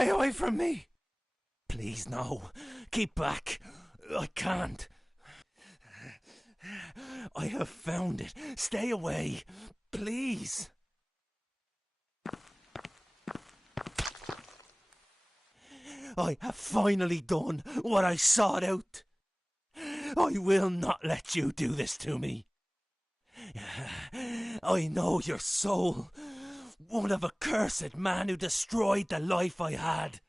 Stay away from me! Please, no. Keep back. I can't. I have found it. Stay away. Please. I have finally done what I sought out. I will not let you do this to me. I know your soul. One of a cursed man who destroyed the life I had.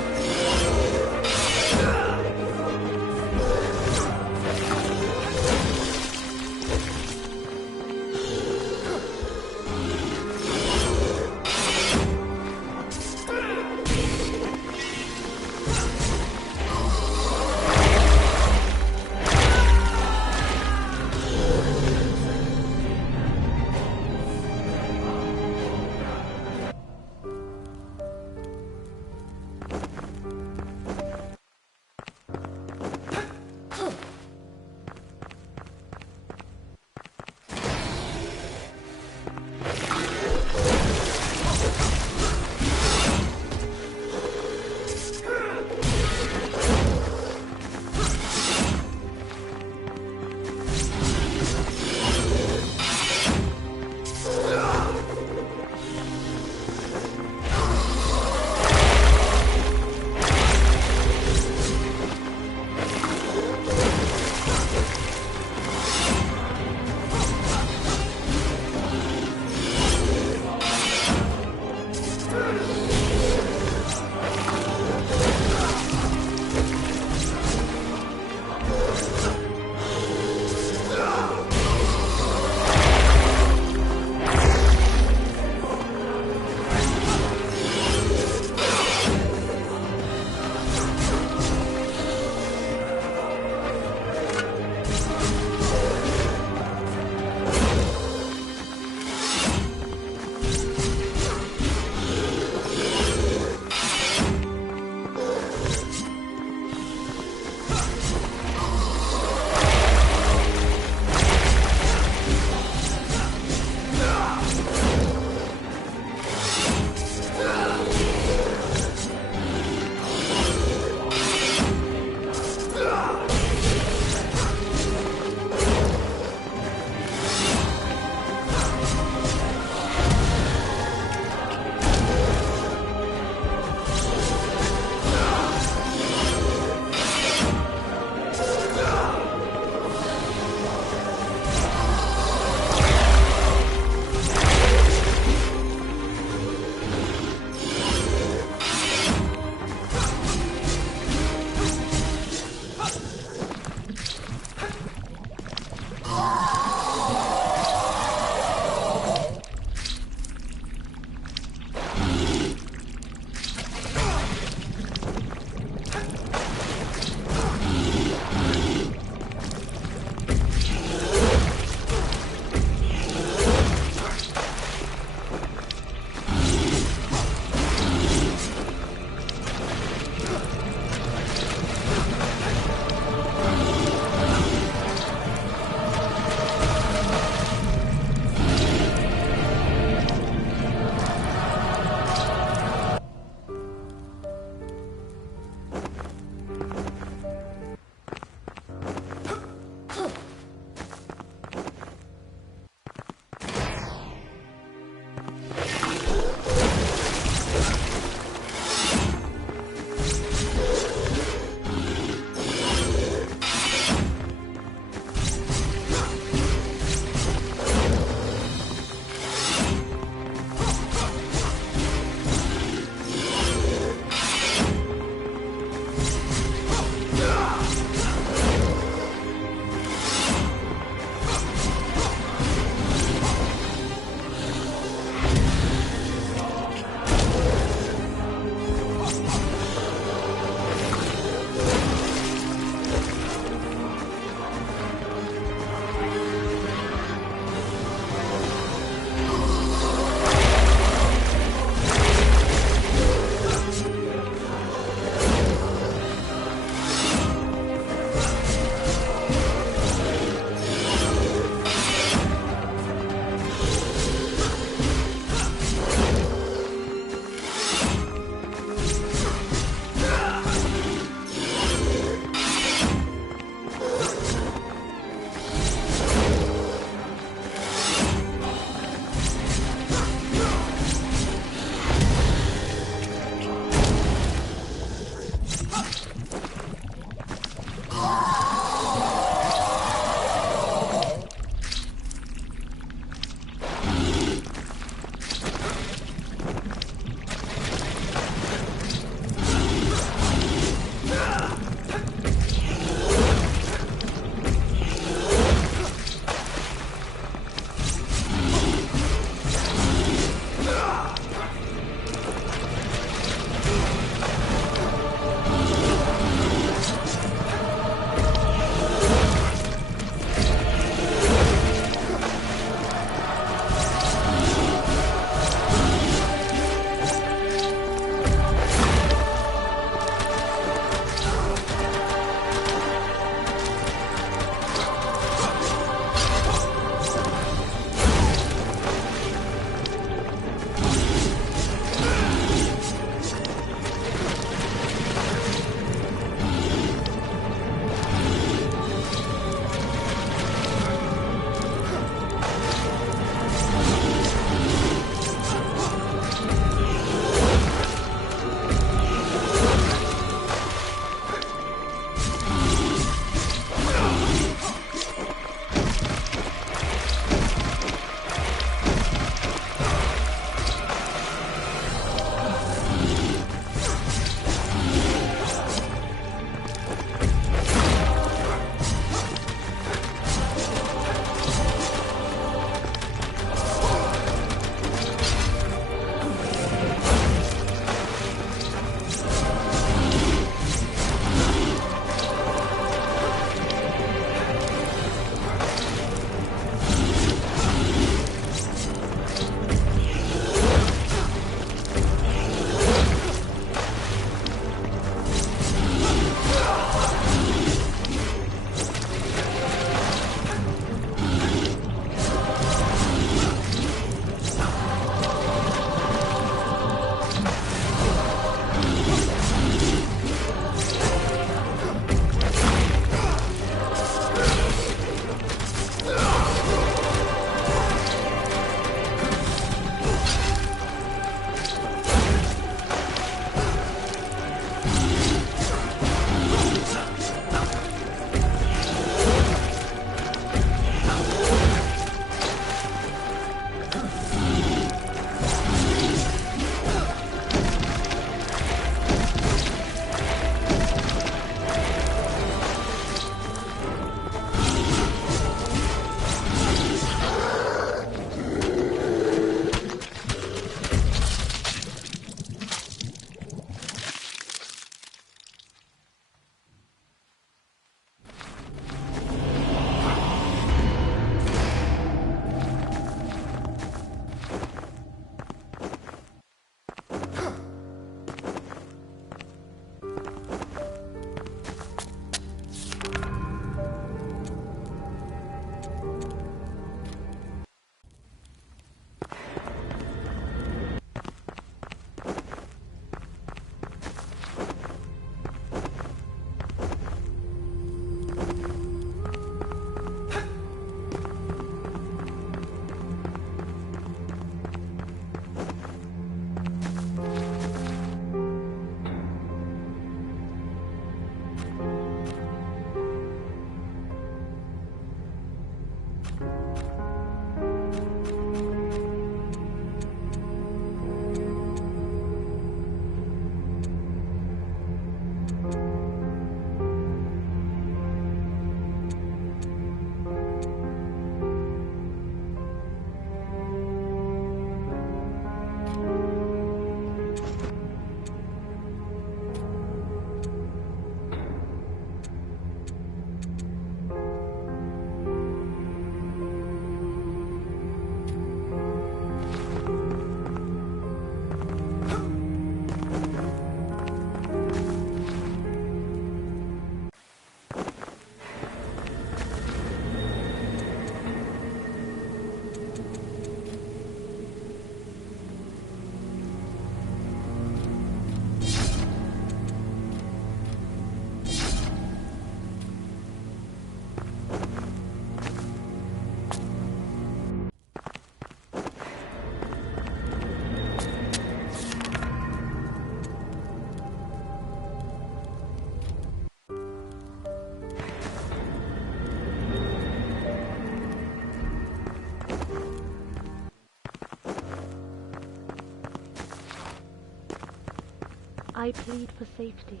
I plead for safety,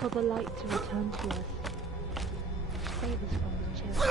for the light to return to us. Save us from the chill.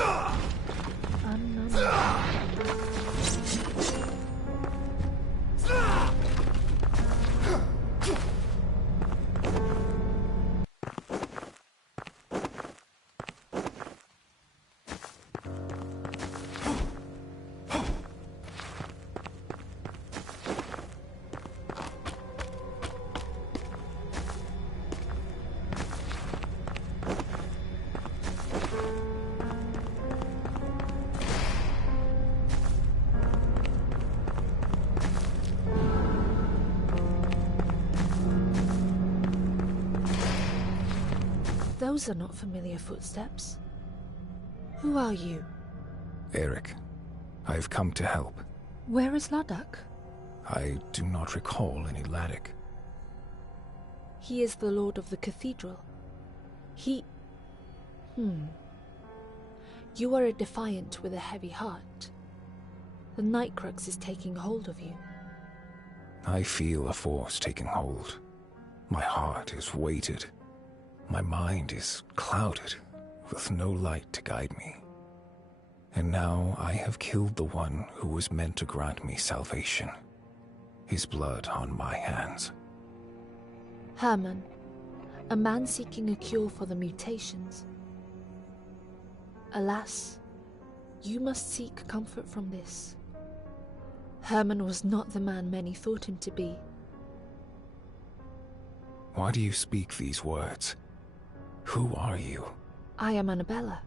Those are not familiar footsteps. Who are you? Eric, I've come to help. Where is Ladakh? I do not recall any Ladakh. He is the lord of the cathedral. You are a defiant with a heavy heart. The Nightcrux is taking hold of you. I feel a force taking hold. My heart is weighted. My mind is clouded, with no light to guide me. And now I have killed the one who was meant to grant me salvation. His blood on my hands. Herman, a man seeking a cure for the mutations. Alas, you must seek comfort from this. Herman was not the man many thought him to be. Why do you speak these words? Who are you? I am Annabella.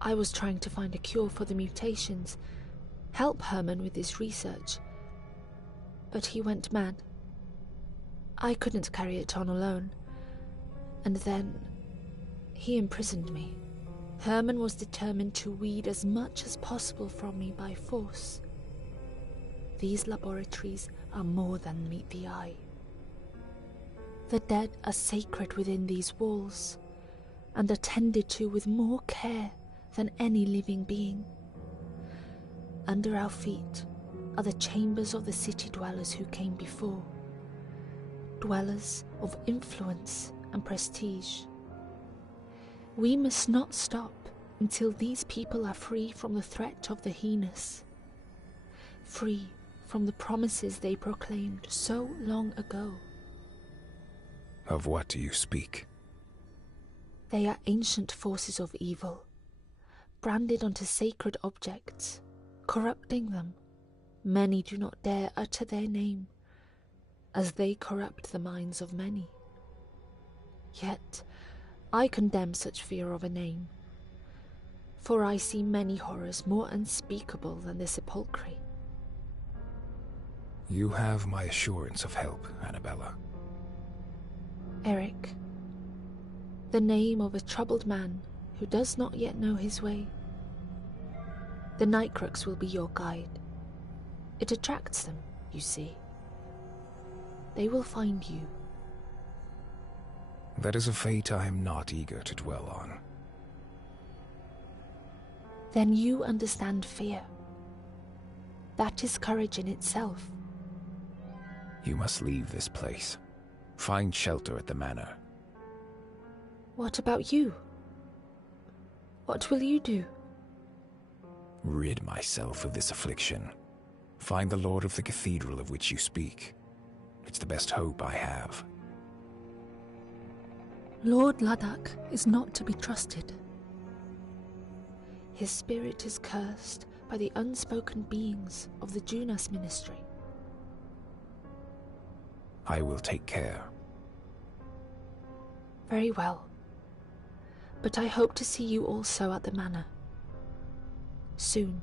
I was trying to find a cure for the mutations, help Herman with his research. But he went mad. I couldn't carry it on alone. And then he imprisoned me. Herman was determined to weed as much as possible from me by force. These laboratories are more than meet the eye. The dead are sacred within these walls, and are tended to with more care than any living being. Under our feet are the chambers of the city dwellers who came before, dwellers of influence and prestige. We must not stop until these people are free from the threat of the heinous, free from the promises they proclaimed so long ago. Of what do you speak? They are ancient forces of evil, branded onto sacred objects, corrupting them. Many do not dare utter their name, as they corrupt the minds of many. Yet, I condemn such fear of a name, for I see many horrors more unspeakable than the sepulchre. You have my assurance of help, Annabella. Eric, the name of a troubled man who does not yet know his way. The Nightcrux will be your guide. It attracts them, you see. They will find you. That is a fate I am not eager to dwell on. Then you understand fear. That is courage in itself. You must leave this place. Find shelter at the manor. What about you? What will you do? Rid myself of this affliction. Find the lord of the cathedral of which you speak. It's the best hope I have. Lord Ladakh is not to be trusted. His spirit is cursed by the unspoken beings of the Junas ministry. I will take care. Very well. But I hope to see you also at the manor. Soon.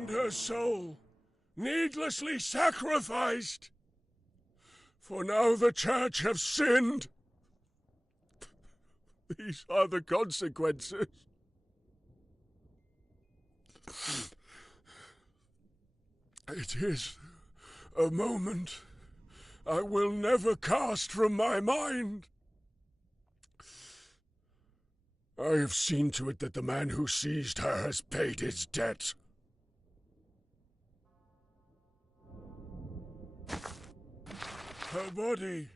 And her soul needlessly sacrificed. For now the Church have sinned. These are the consequences. It is a moment I will never cast from my mind. I have seen to it that the man who seized her has paid his debt. Her body.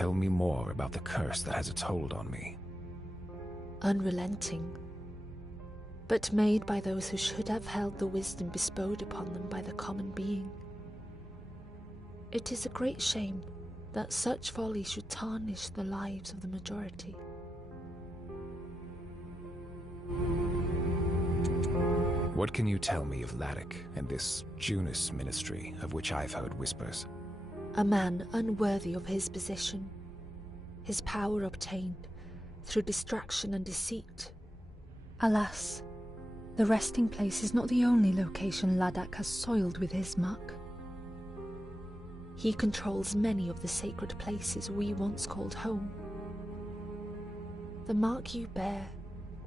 Tell me more about the curse that has its hold on me. Unrelenting, but made by those who should have held the wisdom bestowed upon them by the common being. It is a great shame that such folly should tarnish the lives of the majority. What can you tell me of Laddock and this Junus ministry of which I've heard whispers? A man unworthy of his position, his power obtained through distraction and deceit. Alas, the resting place is not the only location Laddock has soiled with his muck. He controls many of the sacred places we once called home. The mark you bear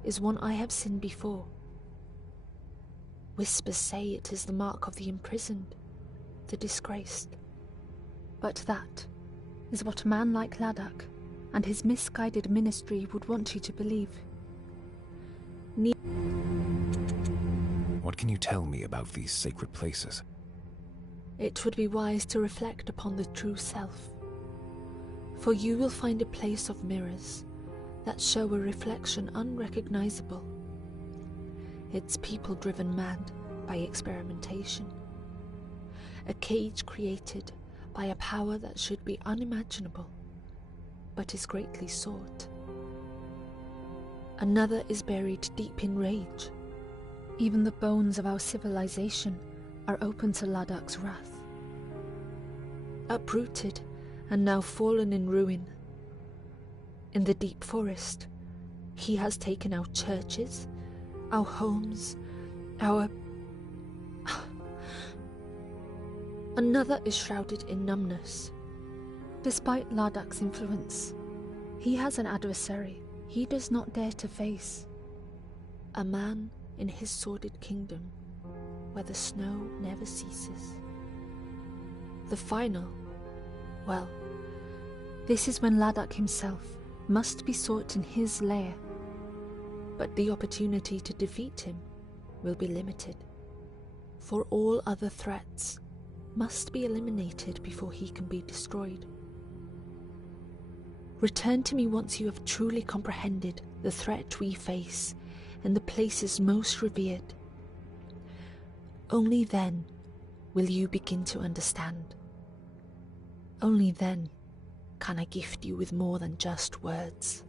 is one I have seen before. Whispers say it is the mark of the imprisoned, the disgraced. But that is what a man like Laddock and his misguided ministry would want you to believe. What can you tell me about these sacred places? It would be wise to reflect upon the true self, for you will find a place of mirrors that show a reflection unrecognizable. It's people driven mad by experimentation, a cage created by a power that should be unimaginable, but is greatly sought. Another is buried deep in rage. Even the bones of our civilization are open to Laddock's wrath. Uprooted and now fallen in ruin. In the deep forest, he has taken our churches, our homes, our... Another is shrouded in numbness. Despite Laddock's influence, he has an adversary he does not dare to face. A man in his sordid kingdom, where the snow never ceases. The final, well, this is when Laddock himself must be sought in his lair. But the opportunity to defeat him will be limited, for all other threats must be eliminated before he can be destroyed. Return to me once you have truly comprehended the threat we face and the places most revered. Only then will you begin to understand. Only then can I gift you with more than just words.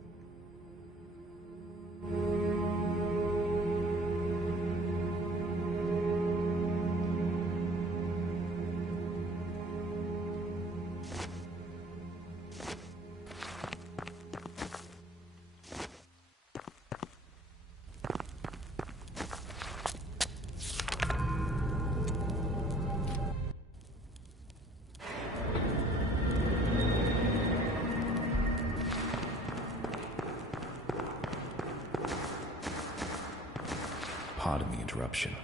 Pardon the interruption.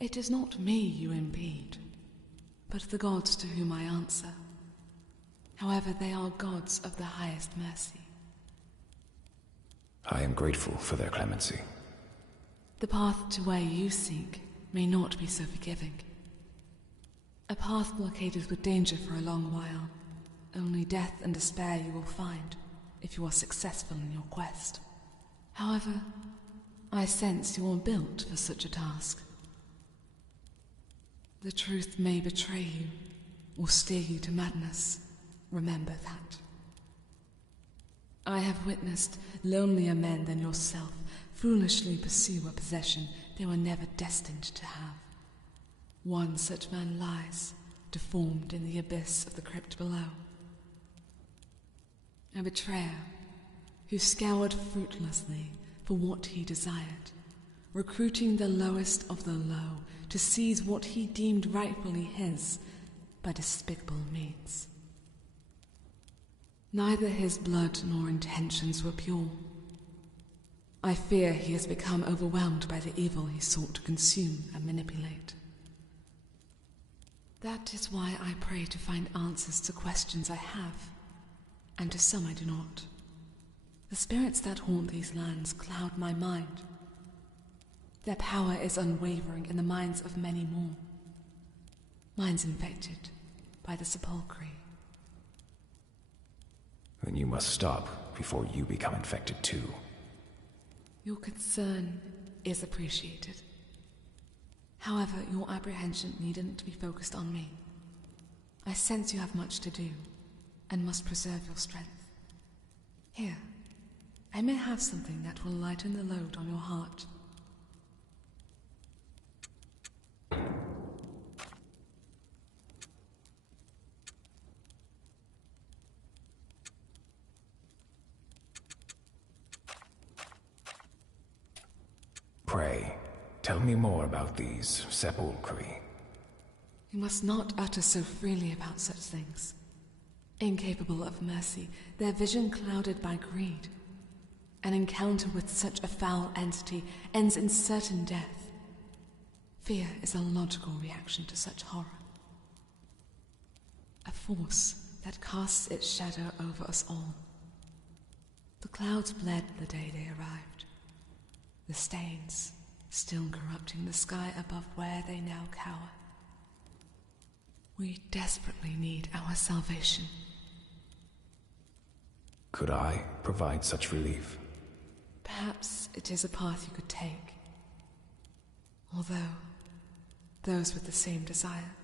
It is not me you impede, but the gods to whom I answer. However, they are gods of the highest mercy. I am grateful for their clemency. The path to where you seek may not be so forgiving. A path blockaded with danger for a long while. Only death and despair you will find if you are successful in your quest. However, I sense you are built for such a task. The truth may betray you, or steer you to madness. Remember that. I have witnessed lonelier men than yourself foolishly pursue a possession they were never destined to have. One such man lies, deformed in the abyss of the crypt below. A betrayer who scoured fruitlessly for what he desired, recruiting the lowest of the low to seize what he deemed rightfully his by despicable means. Neither his blood nor intentions were pure. I fear he has become overwhelmed by the evil he sought to consume and manipulate. That is why I pray to find answers to questions I have, and to some I do not. The spirits that haunt these lands cloud my mind. Their power is unwavering in the minds of many more. Minds infected by the sepulchre. Then you must stop before you become infected too. Your concern is appreciated. However, your apprehension needn't be focused on me. I sense you have much to do, and must preserve your strength. Here, I may have something that will lighten the load on your heart. Pray, tell me more about these sepulchri. You must not utter so freely about such things. Incapable of mercy, their vision clouded by greed. An encounter with such a foul entity ends in certain death. Fear is a logical reaction to such horror. A force that casts its shadow over us all. The clouds bled the day they arrived. The stains still corrupting the sky above where they now cower. We desperately need our salvation. Could I provide such relief? Perhaps it is a path you could take. Although, those with the same desire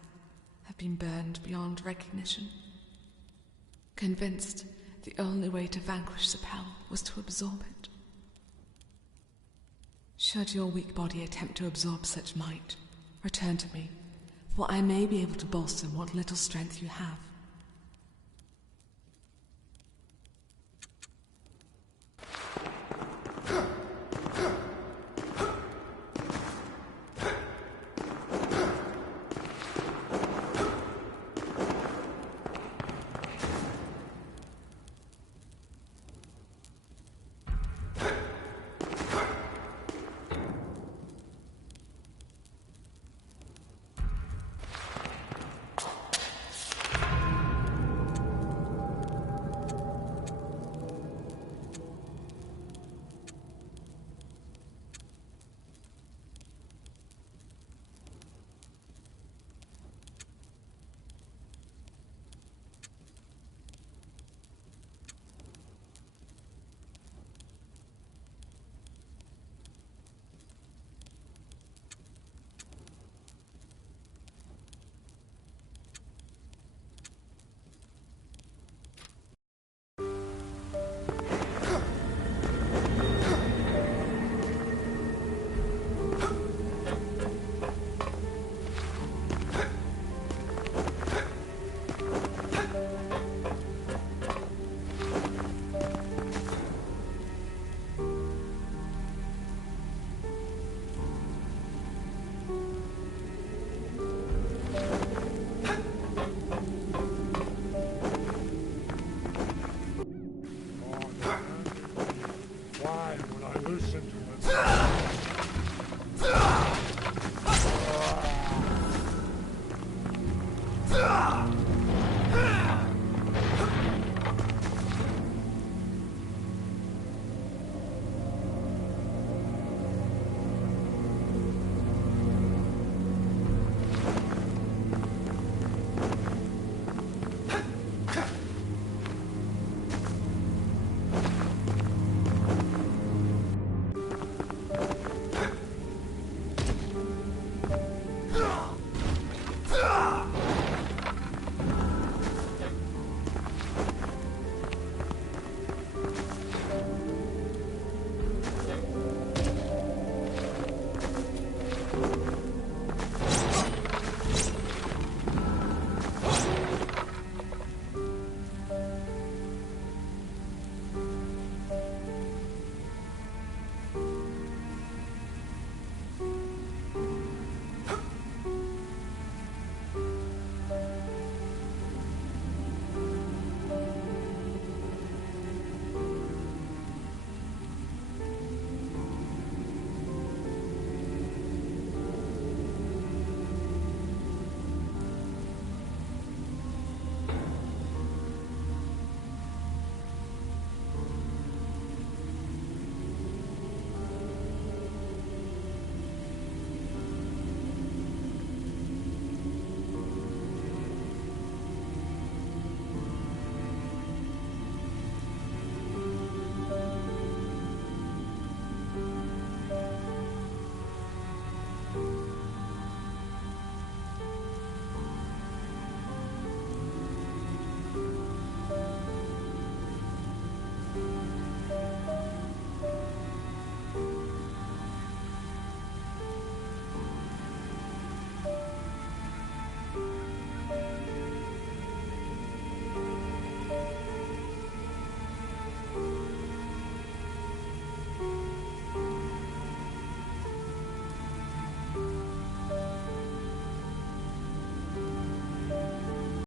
have been burned beyond recognition. Convinced the only way to vanquish the power was to absorb it. Should your weak body attempt to absorb such might, return to me, for I may be able to bolster what little strength you have. Ah!